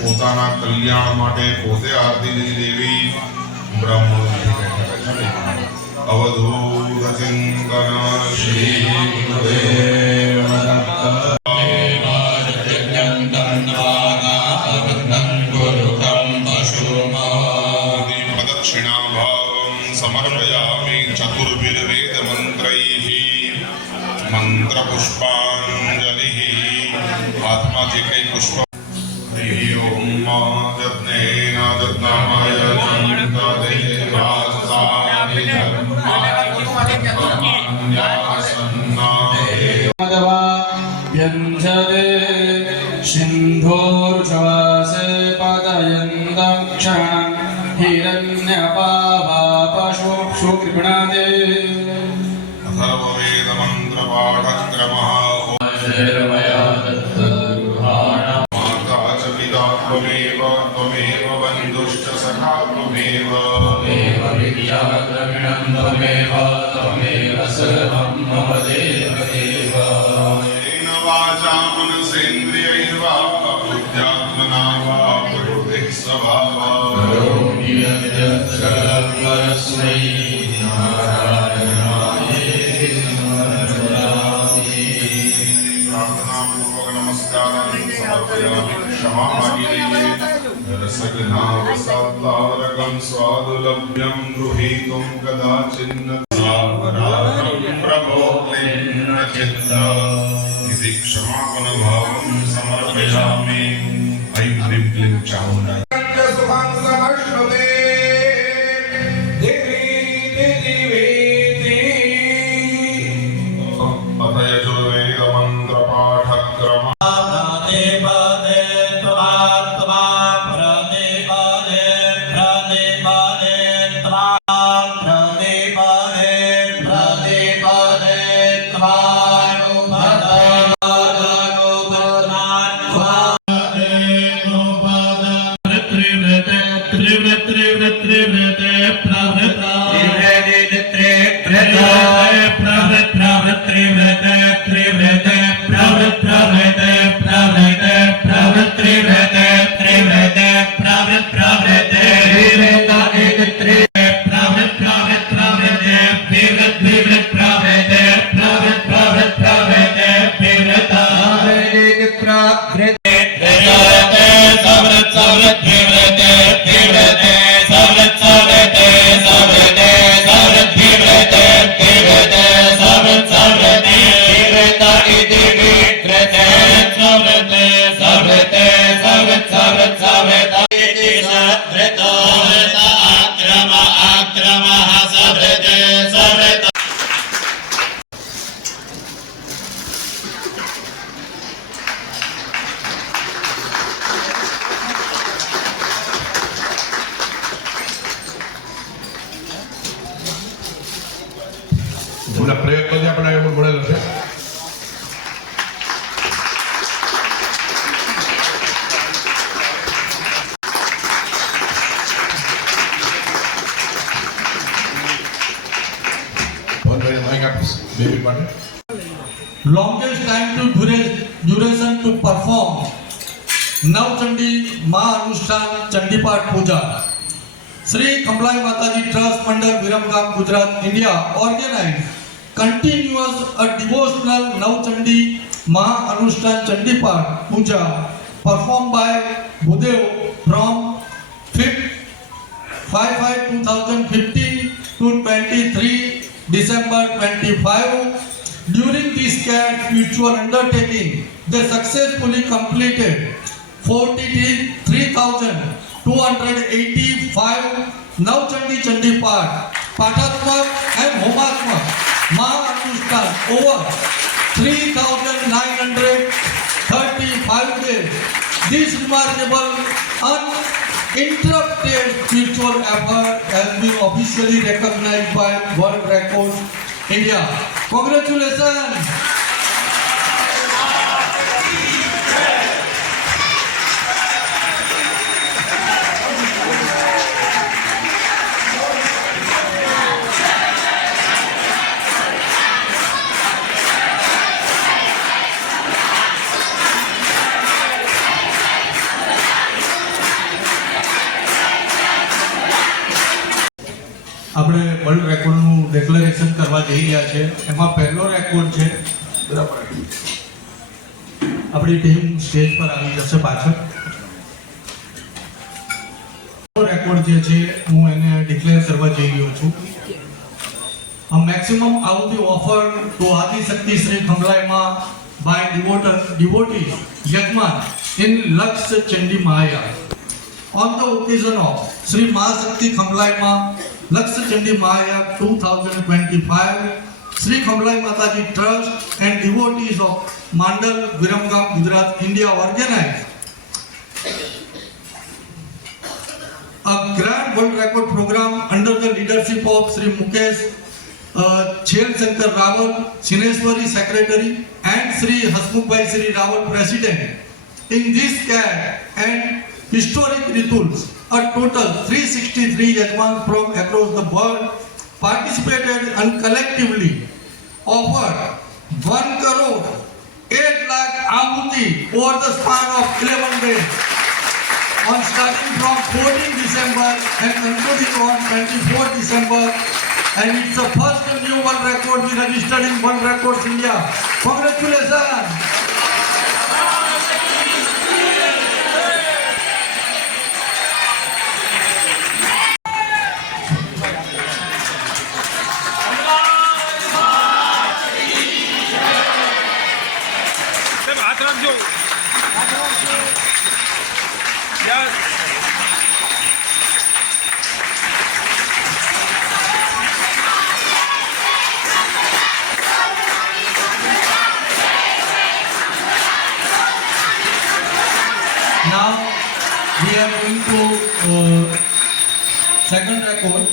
પોતાના કલ્યાણ માટે પોતે આરતી લઈ દેવી બ્રાહ્મણ અવધૂત ચિંતન શ્રી ગુરુદેવ દક્ષિણાભાવં સમર્પયામિ ચતુર્વિધ મંત્રૈઃ મંત્રપુષ્પાંજલિઃ હાથમાં જે કંઈ પુષ્પ હરિ ઓમ જજ્ઞેન જજ્ઞાય ચંતા દેવાસાનિ व्यञ्जते सिन्धूर्षवासे पतयन्तं क्षणं हिरण्यपावापशुक्षु कृपणते अथर्ववेदमन्त्रपाठक्रमः माता च पिता त्वमेव त्वमेव बन्धुश्च सखा त्वमेव विद्या द्रविणं त्वमेव त्वमेव सर्वं मम देवदेव येन वाचा मनसेन्द्रियैर्वा बुद्ध्यात्मना वा प्रकृतिः स्वभावात् करोमि यद्यत् सकलं परस्मै नारायणायेति समर्पयामि। प्रार्थनापूर्वक नमस्कारान् समर्पयामि। क्षमा मागिरे रसघ्नावसात्तारकं स्वादुलभ्यं गृहीतुं कदाचिन्न सावराहं प्रभो क्लीन्न चित्ता इति क्षमागुणभावं समर्पयामि। ऐं ह्रीं क्लीं चामुण्डाय अथ यजुर्वेदमन्त्रपाठक्रमः બધા પ્રયોગ પછી આપણે એવું મળેલો છે બેબી માટે longest time to duration to perform Navchandi Mahanushthan Chandipath Puja. Sri Kamlai Mataji Trust Mandal Viramgam Gujarat India organized continuous a devotional Navchandi Mahanushthan Chandipath Puja performed by Bhudev from 5/5/2015 to 23 December 25. During this spiritual undertaking, they successfully completed 43,285 Navchandi Chandipath, Pathatmak and Homatmak Mahanushthan over 3,935 days. This remarkable uninterrupted spiritual effort has been officially recognized by World Records India. Congratulations! આપણે વર્લ્ડ રેકોર્ડનું ડિક્લેરેશન કરવા જઈ રહ્યા છે એમાં પહેલો રેકોર્ડ છે બરાબર આપણી ટીમ સ્ટેજ પર આવી જશે પાછળ રેકોર્ડ જે છે હું એને ડિક્લેર કરવા જઈ રહ્યો છું A maximum આહુતિ offered to Adi Shakti Sri Kamlai Ma by devotees Yajman in Laksh Chandi Maya. On the occasion of Sri Mahashakti Kamlai Ma Laksh Chandi Maya 2025, Sri Kamlai Mataji Trust and devotees of Mandal, Viramgam, Gujarat, India organized a grand world record program under the leadership of Sri Mukesh Chel Shankar Rawal, Sineshwari Secretary, and Sri Hasmukh Sri Rawal President. In this care and historic rituals, a total 363 Yajmans from across the world participated and collectively offered 1 crore 8 lakh Ahuti over the span of 11 days. On starting from 14 December and concluding on 24 December, and it's the first new world record we registered in World Records India. Congratulations! હાથ રાખજો yes Now we are going to second record.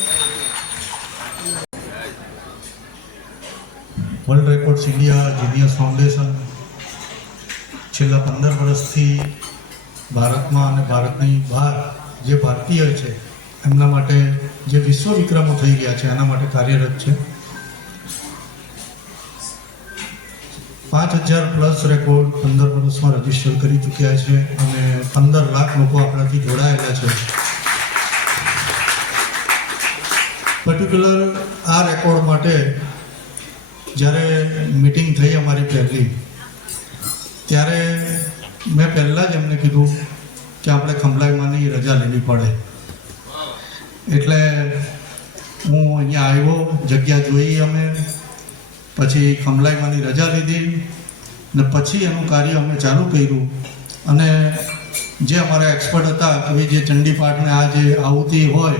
World records India genius foundation છેલ્લા 15 વર્ષથી ભારતમાં અને ભારતની બહાર જે ભારતીય છે એમના માટે જે વિશ્વ વિક્રમો થઈ ગયા છે એના માટે કાર્યરત છે. 5000 પ્લસ રેકોર્ડ 15 વર્ષમાં રજીસ્ટર કરી ચૂક્યા છે અને 15 લાખ લોકો આપણાથી જોડાયેલા છે. પર્ટિક્યુલર આ રેકોર્ડ માટે જ્યારે મિટિંગ થઈ અમારી પહેલી, ત્યારે મેં પહેલાં જ એમને કીધું કે આપણે ખંભલાઈમાંની રજા લેવી પડે. એટલે હું અહીંયા આવ્યો, જગ્યા જોઈ અમે, પછી ખંભલાઈમાંની રજા લીધી ને પછી એનું કાર્ય અમે ચાલુ કર્યું. અને જે અમારા એક્સપર્ટ હતા કે જે ચંડીપાઠને આ જે આહુતિ હોય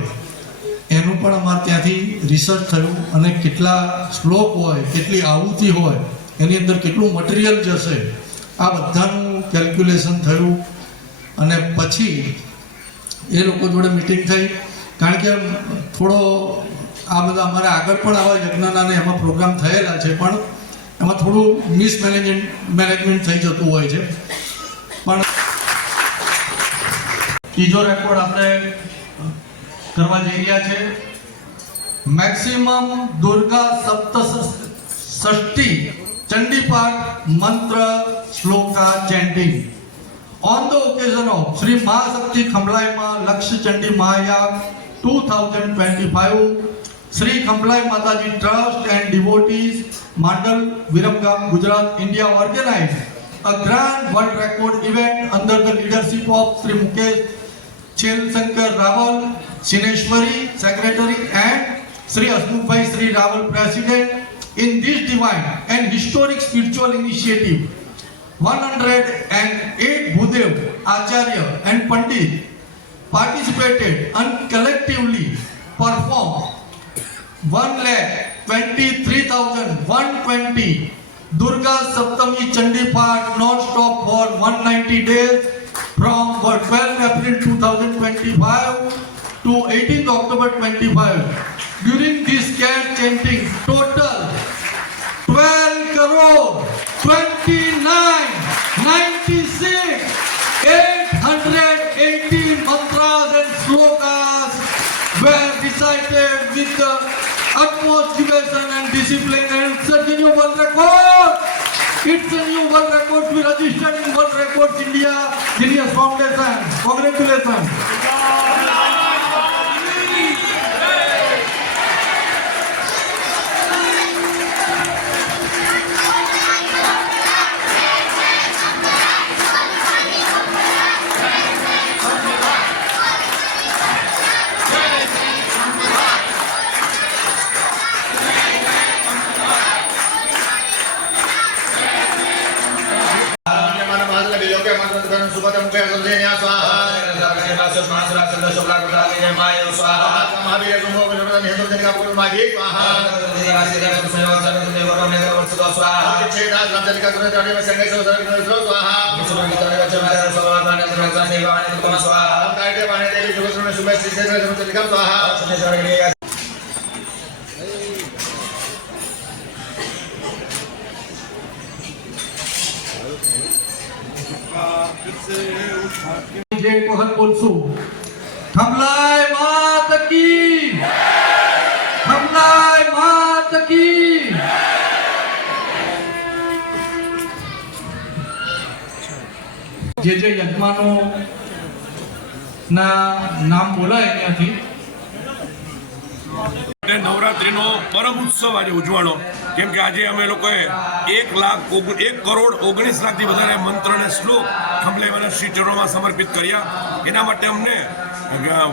એનું પણ અમારે ત્યાંથી રિસર્ચ થયું અને કેટલા શ્લોક હોય, કેટલી આહુતિ હોય, એની અંદર કેટલું મટીરિયલ જશે, આ બધાનું કેલ્ક્યુલેશન થયું. અને પછી એ લોકો જોડે મિટિંગ થઈ, કારણ કે થોડો આ બધા અમારે આગળ પણ આવા યજ્ઞના ને એમાં પ્રોગ્રામ થયેલા છે, પણ એમાં થોડું મેનેજમેન્ટ થઈ જતું હોય છે. પણ ત્રીજો રેકોર્ડ આપણે કરવા જઈ રહ્યા છે. મેક્સિમમ દુર્ગા સપ્તષષ્ઠી ચંડીપાઠ મંત્ર Shloka chanting on the occasion of Sri Mahashakti Kamlai Ma Laksh Chandi Maya 2025. Sri Kamlai Mataji Trust and devotees Mandal, Viramgam, Gujarat, India organized a grand world record event under the leadership of Sri Mukesh Chel Shankar Rawal, Sineshwari Secretary, and Sri Hasmukh Sri Rawal President. In this divine and historic spiritual initiative, 108 Bhudev, Acharya and Pandit participated and collectively performed 1,23,120 Durga Saptami Chandi Path non-stop for 190 days from 12 April 2025 to 18th October 25. During this care chanting, total 12 crore 29,96,818 mantras and slokas were recited with the utmost devotion and discipline, and it's a new world record. It's a new world record. We registered in World Records India Genius Foundation. Congratulations. જે એક વખત બોલશું ખમલાય માત કી ખમલાય માત કી જે યજમાનો ના નામ બોલાય ત્યાંથી નવરાત્રીનો પરમ ઉત્સવ આજે ઉજવાણો, કેમ કે આજે અમે લોકોએ 1,19,00,000થી વધારે મંત્ર અને શ્લોક ખંભલાઈમાના શ્રી ચરણોમાં સમર્પિત કર્યા. એના માટે અમને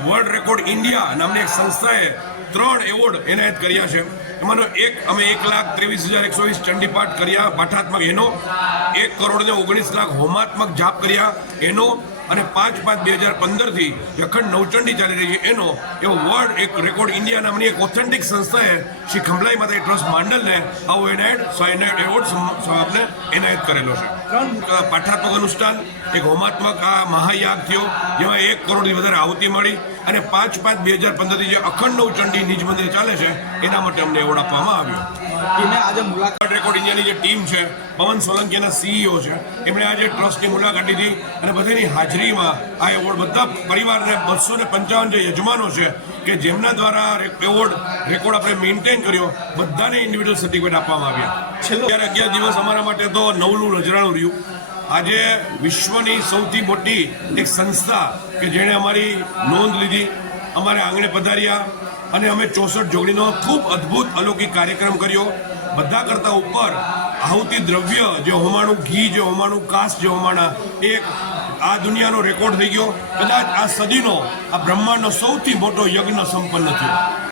વર્લ્ડ રેકોર્ડ ઇન્ડિયા નામની એક સંસ્થાએ 3 એવોર્ડ એનાયત કર્યા છે. એમાંનો એક અમે 1,23,120 ચંડીપાઠ કર્યા પાઠાત્મક એનો, 1,19,00,000 હોમાત્મક જાપ કર્યા એનો, અને 5/5/2015થી અખંડ નવચંડી ચાલી રહી છે એનો એવો વર્લ્ડ એક રેકોર્ડ ઇન્ડિયા નામની એક ઓથેન્ટિક સંસ્થાએ શ્રી ખંભલાઈ માતા ટ્રસ્ટ માંડલને આવો એવોર્ડ આપને એનાયત કરેલો છે. 3 પાઠાત્મક અનુષ્ઠાન, એક હોમાત્મક આ મહાયાગ થયો જેમાં 1 કરોડથી વધારે આહુતિ મળી, અને 5/5/2015થી જે અખંડ નવચંડી નિજ મંદિર ચાલે છે એના માટે અમને એવોર્ડ આપવામાં આવ્યો. મુલાકાત રેકોર્ડ ઇન્ડિયાની જે ટીમ છે, પવન સોલંકીના CEO છે, એમણે આજે ટ્રસ્ટની મુલાકાત લીધી અને બધાની હાજરીમાં આ એવોર્ડ બધા પરિવારને 255 જે યજમાનો છે કે જેમના દ્વારા એવોર્ડ રેકોર્ડ આપણે મેન્ટેન કર્યો, બધાને ઇન્ડિવિડ્યુઅલ સર્ટિફિકેટ આપવામાં આવ્યા. છેલ્લા 11 દિવસ અમારા માટે તો નવલું નજરાણું રહ્યું. આજે વિશ્વની સૌથી મોટી એક સંસ્થા કે જેણે અમારી નોંધ લીધી, અમારે આંગણે પધાર્યા અને અમે 64 જોગણીનો ખૂબ અદ્ભુત અલૌકિક કાર્યક્રમ કર્યો. બધા કરતાં ઉપર આહુતિ દ્રવ્ય જે હોમાણું ઘી, જે હોમાણું કાસ, જે હોમાણા, એક આ દુનિયાનો રેકોર્ડ થઈ ગયો. કદાચ આ સદીનો, આ બ્રહ્માંડનો સૌથી મોટો યજ્ઞ સંપન્ન થયો.